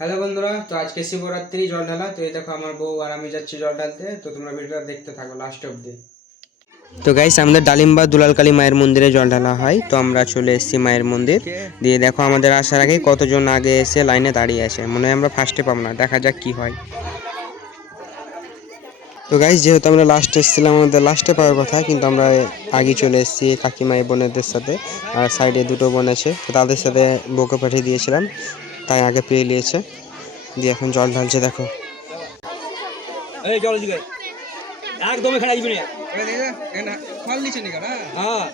Hello বন্ধুরা, তো আজকে শিবরাত্রি জল ঢালা। তো এই দেখো আমার বউ আর আমি যাচ্ছি জল ঢালতে। তো তোমরা ভিডিওটা দেখতে থাকো লাস্ট অবধি। তো গাইস, আমাদের ডালিম্বা দুলালকালী মায়ের মন্দিরে জল ঢালা হয়। তো আমরা চলে এসেছি মায়ের মন্দির দিয়ে। দেখো আমাদের আসার আগে কতজন আগে এসে লাইনে দাঁড়িয়ে আছে। মনে হয় আমরা ফার্স্টে পাবো না, দেখা যাক কি হয়। তো গাইস, যেহেতু আমরা লাস্টে এসেছিলাম, আমাদের লাস্টে পাওয়ার কথা, কিন্তু আমরা আগে চলে এসেছি কাকিমাই বোনেদের সাথে। আর সাইডে দুটো বোন আছে, তো তাদের সাথে বউকে পাঠিয়ে দিয়েছিলাম, তাই আগে পেয়ে নিয়েছে। দিয়ে এখন জল ঢালছে দেখো। এই চলো দিকে একদম এখানে আসবি না ফল নিচে নিকা না। হ্যাঁ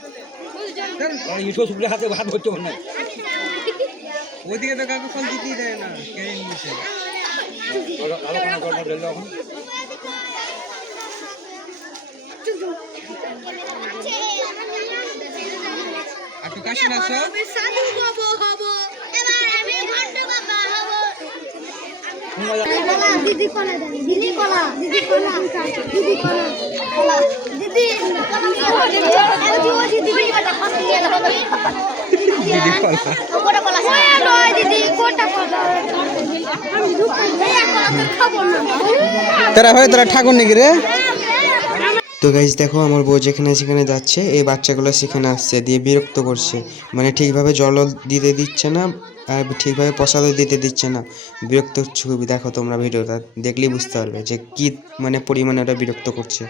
ইটো শুকলে হাতে হাত ধরতে হবে না। ওইদিকে তো কাকু ফল দিতেই দেয় না, কেড়ে নিয়েছে। আর তো কাশি না সব সাধু বাবা হবো, এবার আমি ঘন্ট বাবা হবো। দিদি কোলা দেন, দিদি কোলা, দিদি কোলা, দিদি কোলা, কোলা দিদি দিদি কোটা ফাস নিয়ে দাও। দিদি কোলা কোটা কোলা ওই দিদি কোটা কোলা। আমি দুপুর এই কোলা তো খাবো না। তোরা হয় তোরা ঠাকুর নাকি রে? তো গাইস দেখো, আমার বউ যেখানে সেখানে যাচ্ছে, এই বাচ্চাগুলো সেখানে আসছে, দিয়ে বিরক্ত করছে। মানে ঠিকভাবে জল দিতে দিচ্ছে না, আর ঠিকভাবে প্রসাদও দিতে দিচ্ছে না। বিরক্ত হচ্ছে খুবই। দেখো তোমরা ভিডিওটা দেখলেই বুঝতে পারবে যে কি মানে পরিমাণে ওটা বিরক্ত করছে।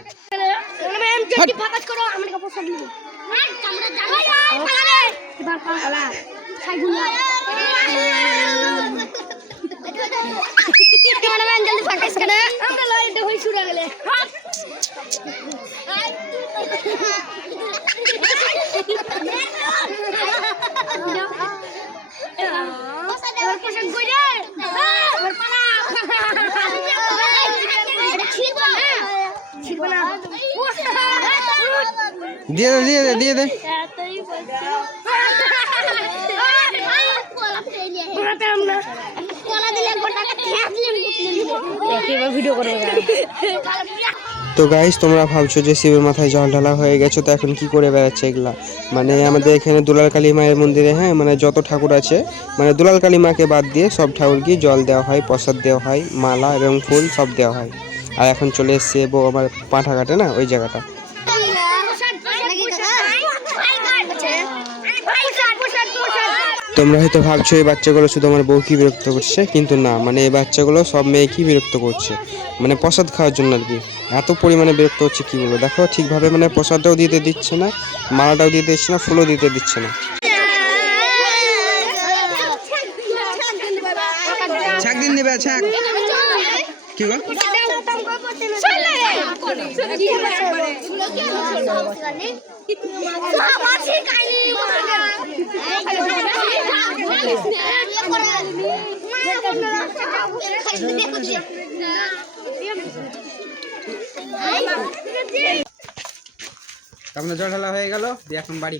দিয়ে দে দিয়ে দে দিয়ে দে। তো গাইস, তোমরা ভাবছো যে শিবের মাথায় জল ঢালা হয়ে গেছো, তো এখন কি করে বেড়াচ্ছে এগুলা? মানে আমাদের এখানে দুলালকালী মায়ের মন্দিরে, হ্যাঁ, মানে যত ঠাকুর আছে, মানে দুলালকালী মাকে বাদ দিয়ে সব ঠাকুরকে জল দেওয়া হয়, প্রসাদ দেওয়া হয়, মালা এবং ফুল সব দেওয়া হয়। আর এখন চলে এসছে বউ আমার পাঁঠা ঘাটে না, ওই জায়গাটা। তোমরা হয়তো ভাবছো এই বাচ্চাগুলো শুধু আমার বউকে বিরক্ত করছে, কিন্তু না, মানে এই বাচ্চাগুলো সব মেয়েকেই বিরক্ত করছে। মানে প্রসাদ খাওয়ার জন্য আর কি। এত পরিমাণে বিরক্ত হচ্ছে কি বলবো। দেখো ঠিকভাবে মানে প্রসাদটাও দিতে দিচ্ছে না, মালাটাও দিতে দিচ্ছে না, ফুলও দিতে দিচ্ছে না। ছাক দিন দিবে, ছাক কি গো? আপনার জল ঢালা হয়ে গেল, দিয়ে এখন বাড়ি।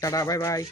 Tata, bye bye.